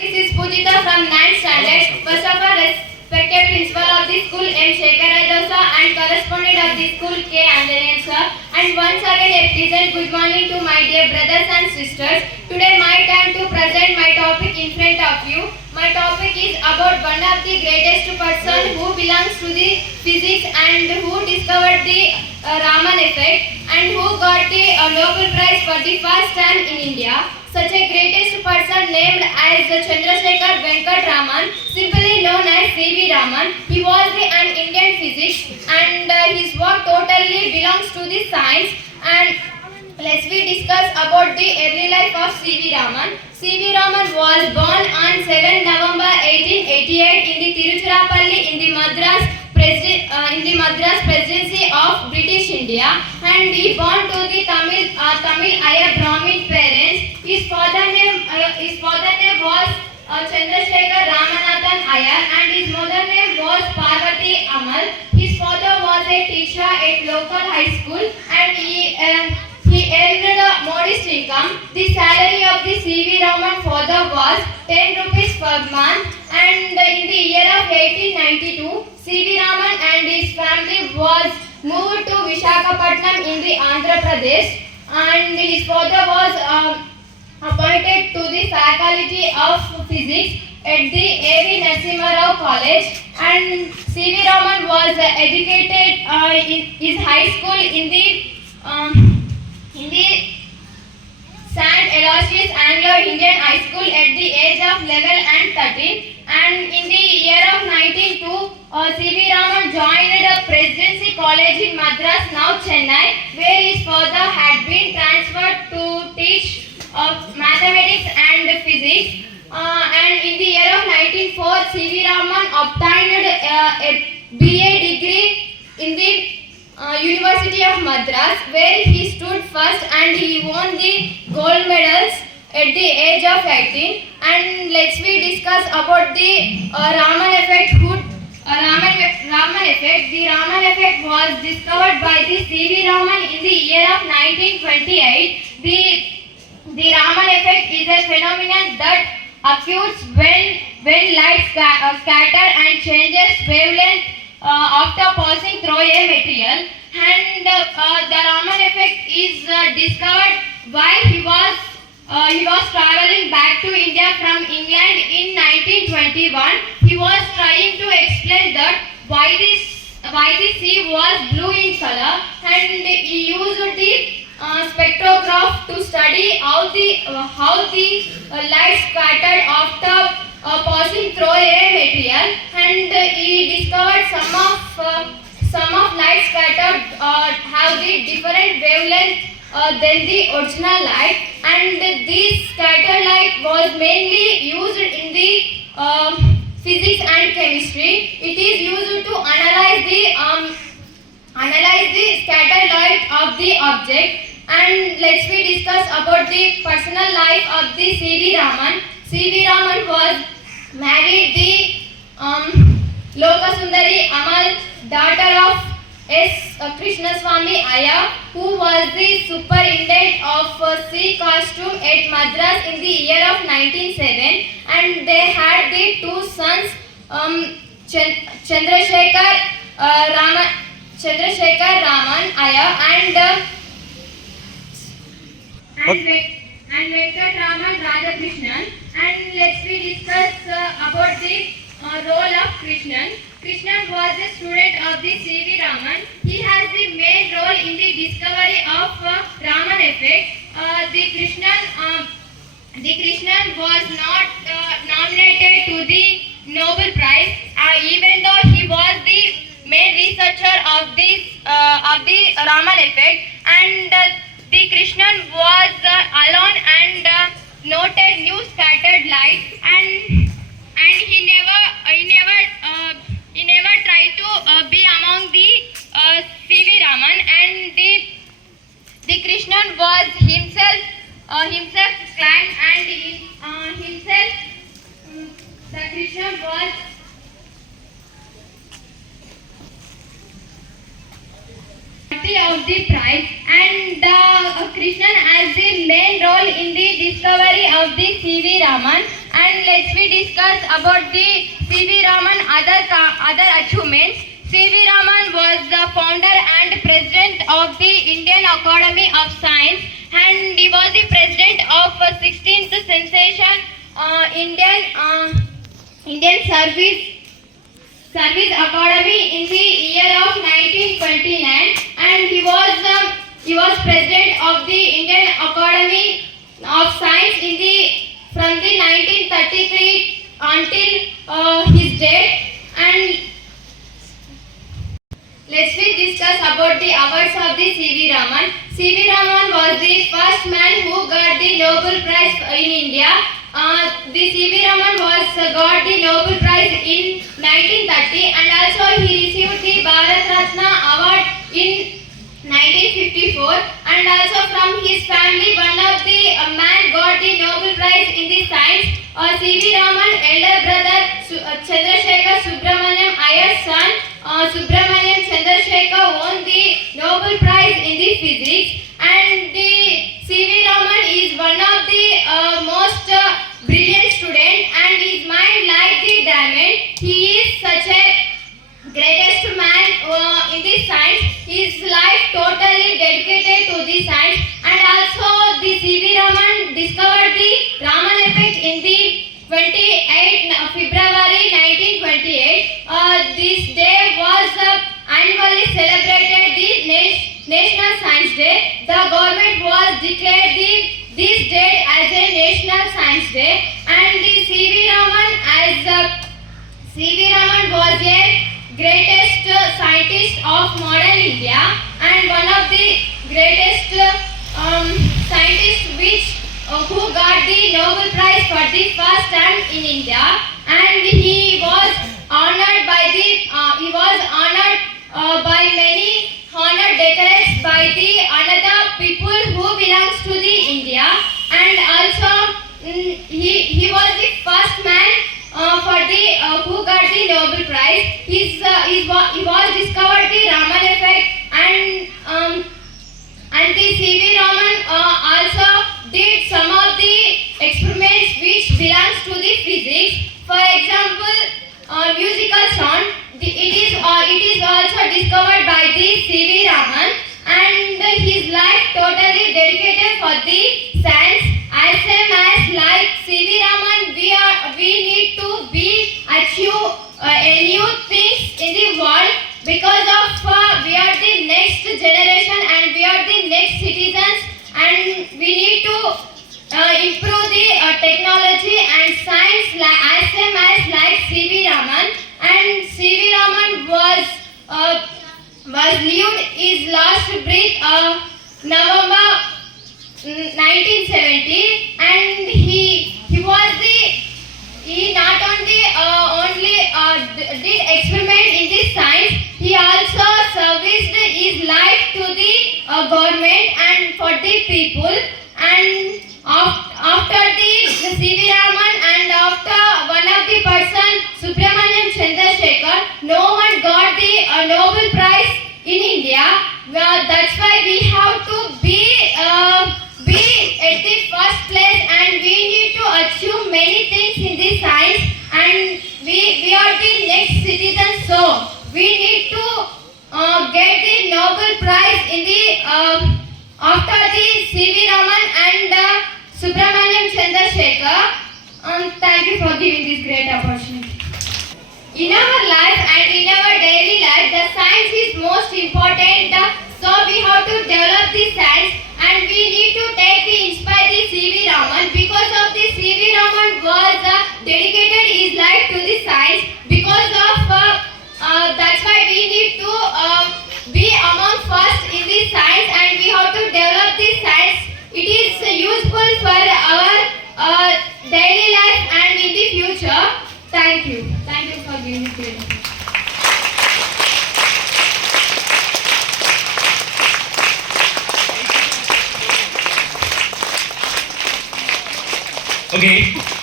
This is Pujita from 9th standard. First of all, respected principal of the school M. Shekhar Aidosa and correspondent of the school K. Anjanayan sir. And once again a pleasant good morning to my dear brothers and sisters. Today my time to present my topic in front of you. My topic is about one of the greatest person who belongs to the physics and who discovered the Raman effect and who got the Nobel Prize for the first time in India. Such a greatest person named as Chandrasekhar Venkat Raman, simply known as C.V. Raman. He was an Indian physicist and his work totally belongs to the science. And let's discuss about the early life of C.V. Raman. C.V. Raman was born on 7 November 1888 in the Tiruchirappalli in the Madras Presidency of British India, and he born to the Tamil Iyer Brahmin parents. His father name was Chandrasekhar Ramanathan Iyer and his mother name was Parvati Amal. His father was a teacher at local high school and he earned a modest income. The salary of the C.V. Raman father was 10 rupees per month, and in the year of 1892, C.V. Raman and his family was moved to Visakhapatnam in the Andhra Pradesh, and his father was appointed to the faculty of physics at the A.V. Narasimha Rao College, and C.V. Raman was educated in his high school in the St. Aloysius Anglo-Indian High School at the age of 11 and 13, and in the year of 1902, C.V. Raman joined a Presidency College in Madras, now Chennai, where his father had been transferred to teach mathematics and physics. And in the year of 1904, C.V. Raman obtained a BA degree in the University of Madras, where he stood first and he won the gold medals at the age of 18. And let's discuss about the Raman effect. Raman effect. The Raman effect was discovered by the C.V. Raman in the year of 1928. The Raman effect is a phenomenon that occurs when light scatter and changes wavelength after passing through a material. And the Raman effect is discovered while he was traveling back to India from England in 1921. He was trying to explain that why the sea was blue in color, and he used the spectrograph to study how the light scattered after passing through a material, and he discovered some of light scattered have the different wavelength than the original light, and this scattered light was mainly used in the physics and chemistry. It is used to analyze the scattered light of the object. And let's discuss about the personal life of the C.V. Raman. C.V. Raman was married the Lokasundari Amal, daughter of S. Krishnaswamy Iyer, who was the superintendent of sea costume at Madras in the year of 1907, and they had the two sons, Chandrasekhar Raman Iyer and Venkat Raman Radhakrishnan. And let's discuss about the role of Krishnan. Krishnan was a student of the C.V. Raman. He has the main role in the discovery of Raman effect. The Krishnan was not nominated to the Nobel Prize, even though he was the main researcher of the Raman effect. And the Krishnan was alone and noted new scattered light, and he never tried to be among the C.V. Raman, and the Krishnan was himself climbed, and the Krishnan was of the prize, and Krishnan has the main role in the discovery of the C.V. Raman. And let's discuss about the C.V. Raman other achievements. C.V. Raman was the founder and president of the Indian Academy of Science, and he was the president of 16th Sensation Indian Service Academy in the year of 1929, and he was president of the Indian Academy of Science from the 1933 until his death. And let's discuss about the awards of the C.V. Raman. C.V. Raman was the first man who got the Nobel Prize in India. The C.V. Raman got the Nobel Prize in 1930, and also he received the Bharat Ratna Award in 1954, and also from his family one of the man got the Nobel Prize in the science. C.V. Raman elder brother Chandrasekhar Subramaniam Iyer's son Subramaniam Chandrasekhar won the Nobel Prize in the physics, and the C.V. Raman is one of the most brilliant student, and his mind like the diamond. He is such a greatest man in the science. His life totally dedicated to the science, and also the C.V. Raman discovered the Raman effect in the 28 February 1928. This day was annually celebrated the National Science Day. The government was declared this date as a National Science Day, and the C.V. Raman was a greatest scientist of modern India, and one of the greatest scientists who got the Nobel Prize for the first time in India, and he was honored by many honor decorates by the another people who belongs to the India, and also he was the first man who got the Nobel Prize. He was discovered the Raman effect, and the C.V. Raman also did some of the experiments which belongs to the physics. For example, musical sound. It is also discovered by the C.V. Raman, and his life totally dedicated for the science. As same as like C.V. Raman, we need to achieve new things in the world, because of we are the next generation and we are the next citizens, and we need to improve the technology and science as same as like C.V. Raman. And C.V. Raman was lived his last breath November 1970, and he not only did experiment in this science, he also serviced his life to the government and for the people. And after the C.V. Raman and after one of the person Subramaniam Chandrasekhar, no one got the Nobel Prize in India. That's why we have to be at the first place, and we need to achieve many things in this science, and we are the next citizens, so we need to get the Nobel Prize in the after the C.V. Raman and Subramaniam Chandrasekhar. Thank you for giving this great opportunity. In our life and in our daily life, the science is most important. So we have to develop the science, and we need to take the inspire the C.V. Raman. Because of the C.V. Raman was dedicated his life to the science. Because of that's why we need to be among first in the science, and we have to develop the science. It is useful for our daily life and in the future. Thank you. Thank you for giving me this. Okay.